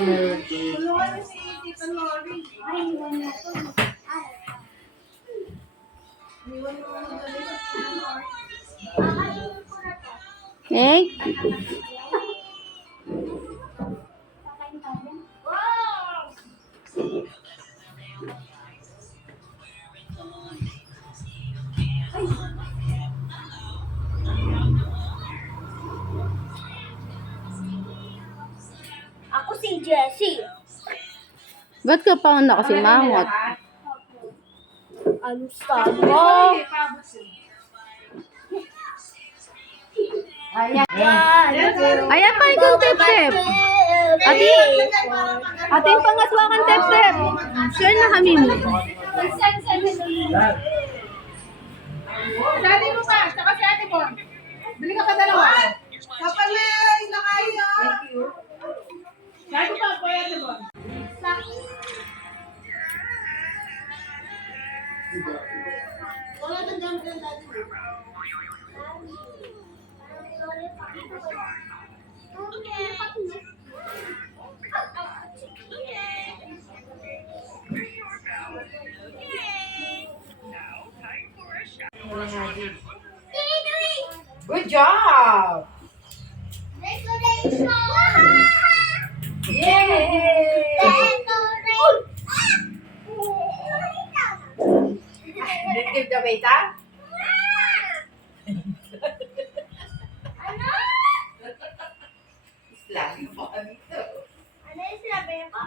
Merry. Tulungan niyo si Tita Nori. Ay, iwan na to. Iwan mo muna dali sa Tita Nori. Kakainin ko na to. Eh? Kakain ka din? Wow! Ako si Jessie. Ba't ka pa nakasimangot? Ano mo? Ayan. Ayan pa ikaw, tep-tep. Ating pangatwakan, tep-tep. Share na kami mo. Dati mo pa, tsaka si Ate Bon. Bili ka pa dalawa. Kapag may nakayo. Thank you. Dati pa, po Ate Bon. Wala kang gamit ng dati mo. Good job! Yay! Give the weight, ha? Lagi pa dito. Ano yung sinabi ko?